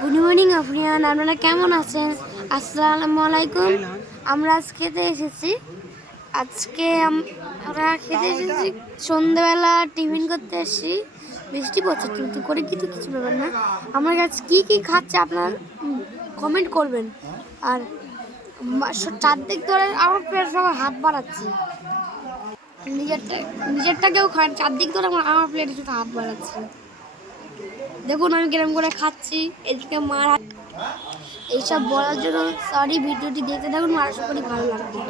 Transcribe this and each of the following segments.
Good morning আফরিয়ান আপনারা কেমন আছেন? আসসালামু আলাইকুম। আমরা আজ খেতে এসেছি। আজকে আমরা খেতে এসেছি। সন্ধ্যেবেলা টিফিন করতে এসেছি বৃষ্টি পড়ছে, কিন্তু করে কিন্তু কিছু ব্যাপার না। আমার কাছে কী কী খাচ্ছে আপনার কমেন্ট করবেন। আর চারদিক ধরে আমার প্রায় সবাই হাত বাড়াচ্ছে। নিজেরটা নিজেরটা কেউ খায় চারদিক ধরে আমার আমার প্লেটে শুধু হাত বাড়াচ্ছে। দেখুন, আমি কিরম করে খাচ্ছি। এদিকে মার এইসব বলার জন্য সরি ভিডিওটি দেখতে থাকুন আশা করি ভালো লাগবে।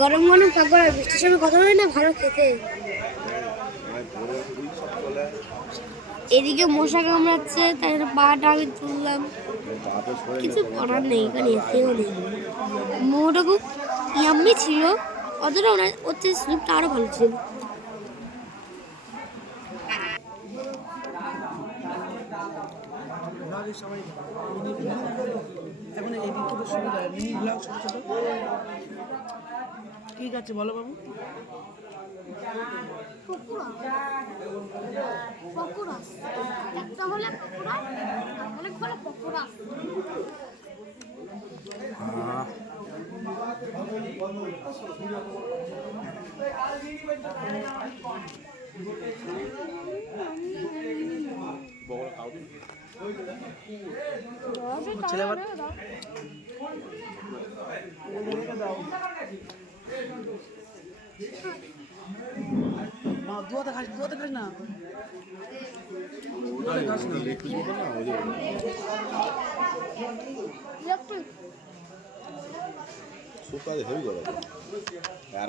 গরম গরম পাকড়া বৃষ্টির সময় কথা বলে না, ভালো খেতে। এদিকে মশা কামড়াচ্ছে, তাই পাটা আমি তুললাম। কিছু করার নেই, এখানে এসেও নেই। মোটা খুব ইয়াম্মি ছিল, অতটা ওনার ওর স্লিপটা আরও ভালো ছিল। ব্লগে সবাই এখন এই দিক থেকে সুবিধা মিনি ব্লগ ছোটো ছোটো ঠিক আছে, বলো বাবু। একটা হলে মা দুয়াতে খাস দুয়াতে খাস না। শুকাতে হেভি গরম। আর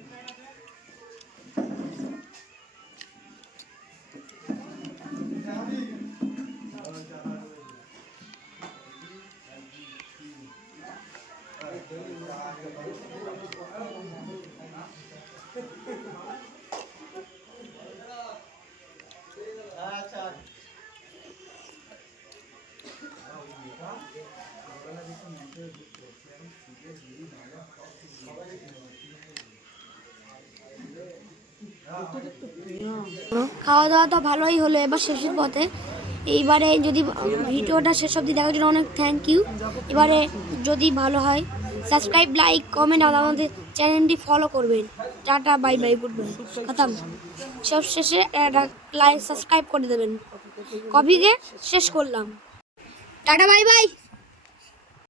খাওয়া দাওয়া তো ভালোই হলো এবার শেষের পথে। এইবারে যদি ভিডিওটা শেষ অবধি দেখার জন্য অনেক থ্যাংক ইউ এবারে যদি ভালো হয় সাবস্ক্রাইব, লাইক, কমেন্ট আর আমাদের চ্যানেলটি ফলো করবেন। Tata, bye bye, good bye. খতম। সব শেষে লাইক সাবস্ক্রাইব করে দেবেন। কপিকে শেষ করলাম। Tata, bye bye.